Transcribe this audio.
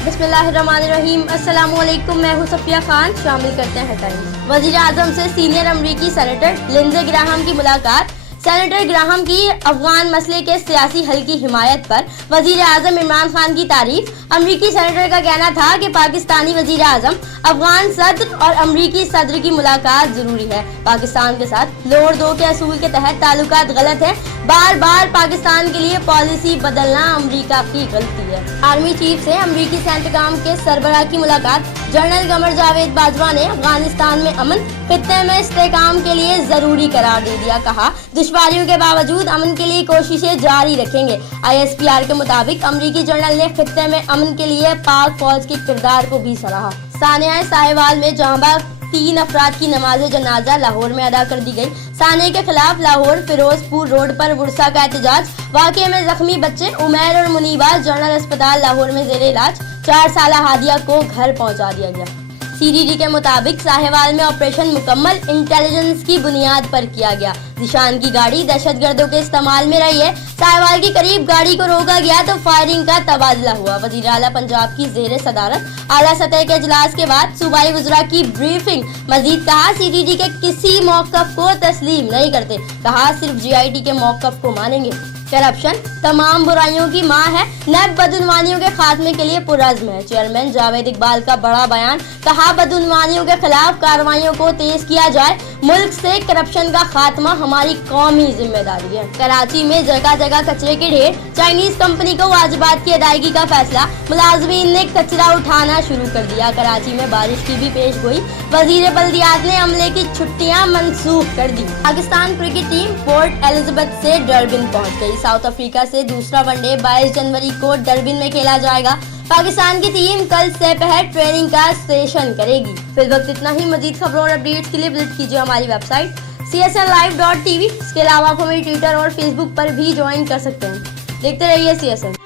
बिस्मिल्लाहिर्रहमानिर्रहीम। अस्सलाम वालेकुम, मैं हूँ सफिया खान। शामिल करते हैं हेडलाइंस। वज़ीर आज़म से सीनियर अमरीकी सेनेटर लिंडसे ग्राहम की मुलाकात। सेनेटर ग्राहम की अफगान मसले के सियासी हल की हिमायत पर वज़ीर आज़म इमरान खान की तारीफ। अमरीकी सेनेटर का कहना था कि पाकिस्तानी वज़ीर आज़म अफगान सदर और अमरीकी सदर की मुलाकात जरूरी है। पाकिस्तान के साथ लोअर 2 के असूल के तहत ताल्लुकात गलत है। बार बार पाकिस्तान के लिए पॉलिसी बदलना अमरीका की गलती है। आर्मी चीफ से अमरीकी सेंट्रकॉम के सरबराह की मुलाकात। जनरल कमर जावेद बाजवा ने अफगानिस्तान में अमन खित्ते में इस्तेहकाम के लिए जरूरी करार दे दिया। कहा, दुश्वारियों के बावजूद अमन के लिए कोशिशें जारी रखेंगे। ISPR के मुताबिक अमरीकी जनरल ने खित्ते में अमन के लिए पाक फौज के किरदार को भी सराहा। सानिया साहिवाल में जहां 3 अफराद की नमाज जनाजा लाहौर में अदा कर दी गई। सानिया के खिलाफ लाहौर फिरोजपुर रोड पर वुरसा का एहतजाज। वाक़े में जख्मी बच्चे उमैर और मुनीबा जनरल अस्पताल लाहौर में जेर इलाज। 4 साल हादिया को घर पहुंचा दिया गया। CDD के मुताबिक साहिवाल में ऑपरेशन मुकम्मल इंटेलिजेंस की बुनियाद पर किया गया। निशान की गाड़ी दहशतगर्दों के इस्तेमाल में रही है। साहिवाल के करीब गाड़ी को रोका गया तो फायरिंग का तबादला हुआ। वज़ीर आला पंजाब की ज़ेर सदारत आला सतह के इजलास के बाद सूबाई वज़रा की ब्रीफिंग। मजीद कहा, CDD के किसी मौक़िफ़ को तस्लीम नहीं करते। कहा, सिर्फ GIT के मौक़िफ़ को मानेंगे। करप्शन तमाम बुराइयों की माँ है। नैब बदउनवानियों के खात्मे के लिए पुरज़्म है। चेयरमैन जावेद इकबाल का बड़ा बयान। कहा, बदउनवानियों के खिलाफ कार्रवाइयों को तेज किया जाए। मुल्क से करप्शन का खात्मा हमारी कौमी जिम्मेदारी है। कराची में जगह जगह कचरे के ढेर। चाइनीज कंपनी को वाजिबात की अदायगी का फैसला। मुलाजमीन ने कचरा उठाना शुरू कर दिया। कराची में बारिश की भी पेश गोई। वजीर बल्दियात ने अमले की छुट्टियां मंसूख कर दी। Pakistan cricket team Port Elizabeth से डरबिन पहुंच गई। साउथ अफ्रीका से दूसरा वनडे 22 जनवरी को डरबिन में खेला जाएगा। पाकिस्तान की टीम कल से पहर ट्रेनिंग का सेशन करेगी। फिर वक्त इतना ही। मजीद खबरों और अपडेट्स के लिए विजिट कीजिए हमारी वेबसाइट csnlive.tv। इसके अलावा आप हमें ट्विटर और फेसबुक पर भी ज्वाइन कर सकते हैं। देखते रहिए CSN।